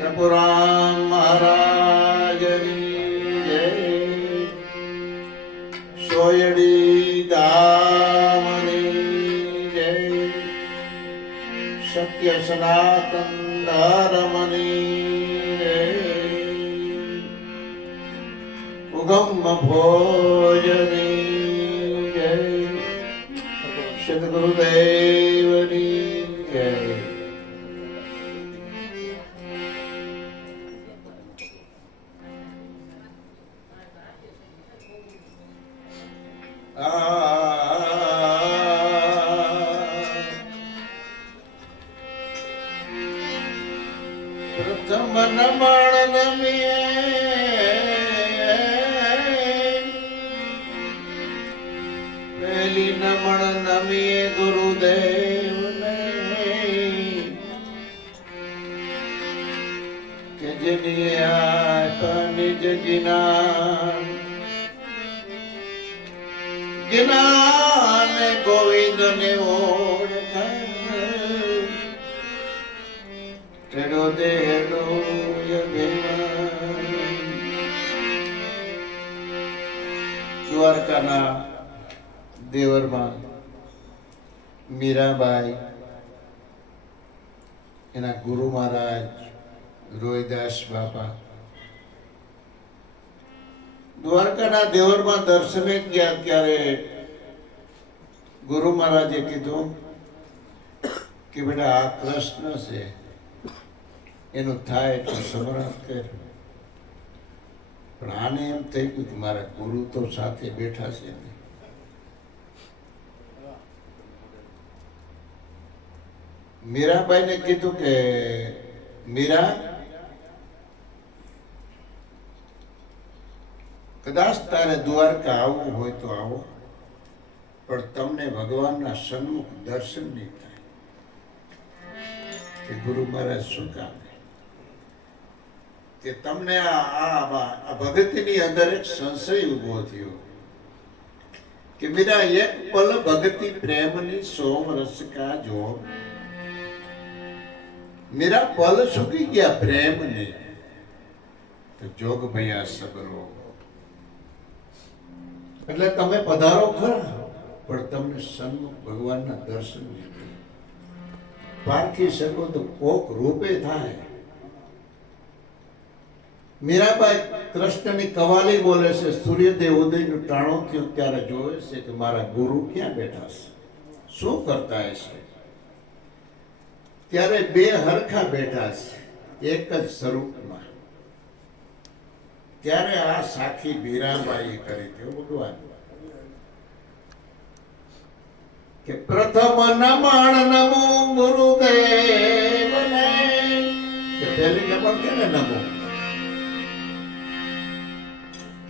ટપુરામ મહારાજની જય. સોયડી દામની જય. સત્ય સનાતન ધર્મની જય. ઉગમ ભોજની જય. સદગુરુદેવની નમીએ પહેલી નમણ નમીએ ગુરુદેવને કે જેની આ નિજ જ્ઞાન જ્ઞાન ગોવિંદ ને ઓળખ દેહનો દ્વારકાના દેવરમાં મીરાબાઈ, એના ગુરુ મહારાજ રોહિદાસ બાપા. દ્વારકાના દેવરમાં દર્શને ગયા ત્યારે ગુરુ મહારાજે કીધું કે બેટા, આ કૃષ્ણ છે. એનું થાય એટલું સમરણ કર પણ એમ થઈ કે મારા ગુરુ તો સાથે બેઠા છે ને. મીરાબાઈને કીધું કે, મીરા, કદાચ તારે દ્વારકા આવવું હોય તો આવો, પણ તમને ભગવાનના સન્મુખ દર્શન નહીં થાય. કે ગુરુ મહારાજ શું કામ? કે તમને આ આ અંદર એક સંશય ઊભો થયો કે મીરા એક પલ ભગતી પ્રેમની સોમ રસકા જો. મીરા પલ સુકી ગયા પ્રેમ ને તો જોગ ભૈયા સબરો એટલે તમે પધારો ખરા, પણ તમને સન્મુખ ભગવાનના દર્શન. પારખી શકો તો કોક રૂપે થાય. મીરાબાઈ કૃષ્ણની કવાલી બોલે છે સૂર્યદેવ ઉદયનું ટાણું થયું ત્યારે જોવે છે કે મારા ગુરુ ક્યાં બેઠા છે શું કરતા હશે ત્યારે બે હરખા બેઠા છે એક જ સ્વરૂપમાં ત્યારે આ સાખી મીરાબાઈએ કરી તે ભગવાન કે પ્રથમ નમણ નમો ગુરુદેવને કે પહેલી નમણ કે નમો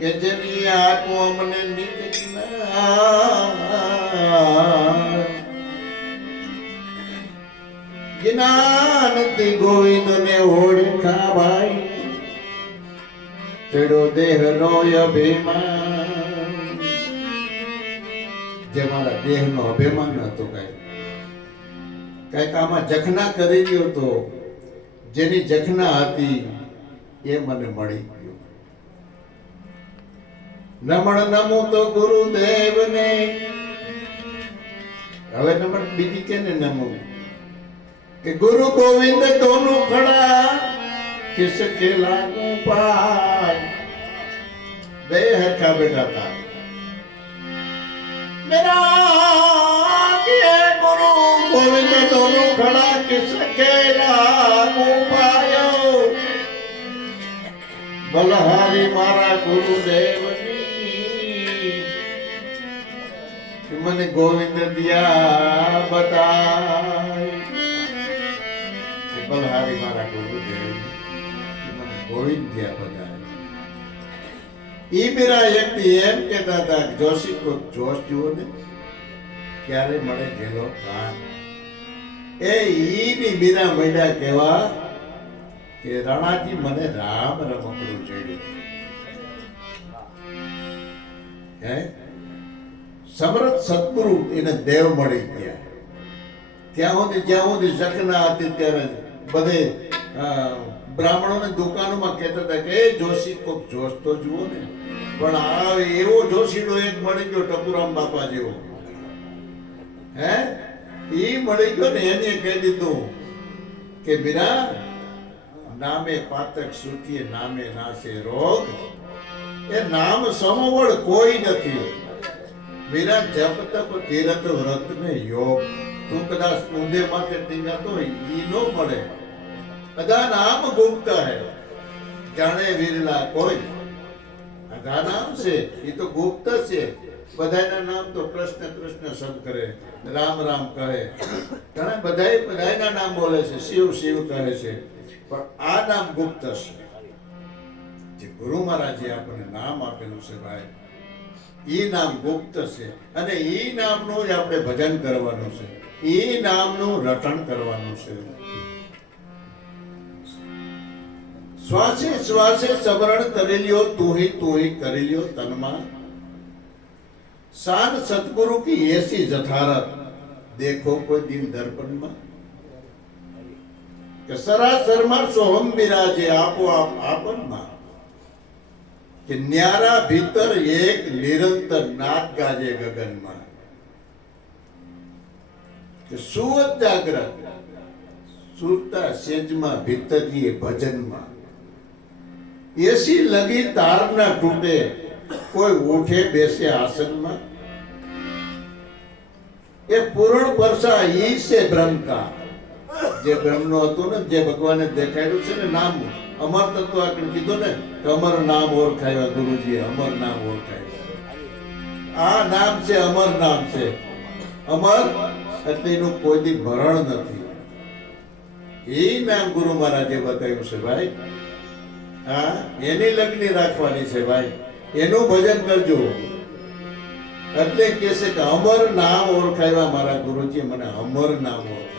કે જેની આપો અમને જ્ઞાનથી ગોવિંદ ને ઓળખા ભાઈ તેડો દેહ નો અભિમાન. જે મારા દેહ નો અભિમાન હતો કઈ. કંઈક આમાં જખના કરી રહ્યો તો, જેની જખના હતી એ મને મળી. ગયું નમણ નમો તો ગુરુદેવને. હવે નમણ બીજી કેને નમો કે ગુરુ ગોવિંદ દોનું ખડા કિસકે લાગુ પાય બે હરખા બેઠા હતા. મેરા કે ગુરુ ગોવિંદ દોનું ખડા કિસકે લાગુ પાયો બલહારી મારા ગુરુદેવની ગોવિંદ દિયા બતાય. કે બલહારી મારા ગુરુદેવ. ગોવિંદ દિયા બતાય. ઈ મેરા વ્યક્તિ એમ કહેતા હતા જોશી જોશ જુઓ ક્યારે મળે ગેલો કાન. એ ઈ ની મીરા મૈડા કહેવા કે, રાણાજી, મને રામ રમકડું ચડ્યું. હે? સમરથ સદગુરુ એને દેવ મળી ગયા. ત્યાં સુધી, જ્યાં સુધી શકના હતી ત્યારે બધે બ્રાહ્મણોને દુકાનોમાં કહેતા હતા કે, એ જોશી, કોક જોશ તો જુઓ ને. પણ આ એવો જોશીનો એક મળી ગયો ટપુરામ બાપા જેવો હે? એ મળી ગયો ને એને કહી દીધું કે બીરા નામે પાતક સુખીએ નામે નાશે રોગ. એ નામ સમવળ કોઈ નથી. મીરા જપ તપ તીરથ વ્રત ને યોગ. તું કદાચ ઊંધે માથે ટીંગાતો ઈ નો પડે. બધા નામ ગુપ્ત હે. જાણે વિરલા કોઈ. બધા નામ છે એ તો ગુપ્ત છે. બધાના નામ તો કૃષ્ણ કૃષ્ણ શબ્દ કરે, રામ રામ કહે. ઘણા બધા બધાયના નામ બોલે છે, શિવ શિવ કહે છે. પણ આ નામ ગુપ્ત છે. જે ગુરુ મહારાજે આપણને નામ આપેલું છે ભાઈ ઈ નામ ગુપ્ત છે. અને એ નામનું જ આપણે ભજન કરવાનું છે. એ નામનું રટણ કરવાનું છે. શ્વાસે શ્વાસે સમરણ કરી લ્યો તોહી તોહી કરી લ્યો તનમાં. સાત સતગુરુ કી એસી જથારત દેખો કોઈ દિન દર્પણમાં. કે સરાસરમાં સોહમ બિરાજે આપો આપ આપનમાં. કે ન્યારા ભીતર એક નિરંતર નાદ ગાજે ગગનમાં. કે સુવત જાગ્રત સુરતા સેજમાં ભીતરીએ ભજનમાં. એસી લગી તાર ના તૂટે કોઈ ઉઠે બેસે આસનમાં. એ પૂર્ણ પરસા ઈ છે બ્રહ્મ જે બ્રહ્મનો હતો ને, જે ભગવાને દેખાડ્યું છે ને નામ અમર તત્વ આગળ કીધું ને કે અમર નામ ઓળખાયા ગુરુજી અમર નામ ઓળખાય. આ નામ છે, અમર નામ છે. અમર એટલે એનું કોઈ દી ભરણ નથી. એ નામ ગુરુ મહારાજે બતાવ્યું છે, ભાઈ. હા, એની લગ્ની રાખવાની છે, ભાઈ. એનું ભજન કરજો. એટલે કે છે કે અમર નામ ઓળખાવ્યા મારા ગુરુજી મને અમર નામ ઓળખાવ્યા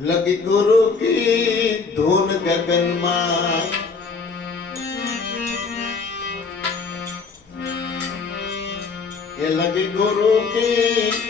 લગી ગુરુ કી ધૂન ગગનમાં એ લગી ગુરુ કી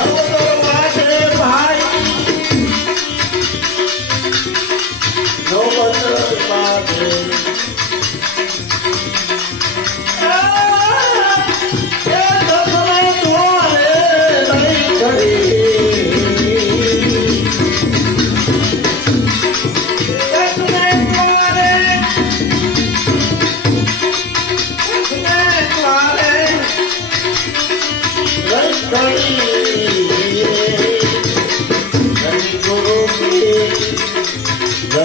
Double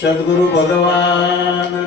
સદગુરુ ભગવાનની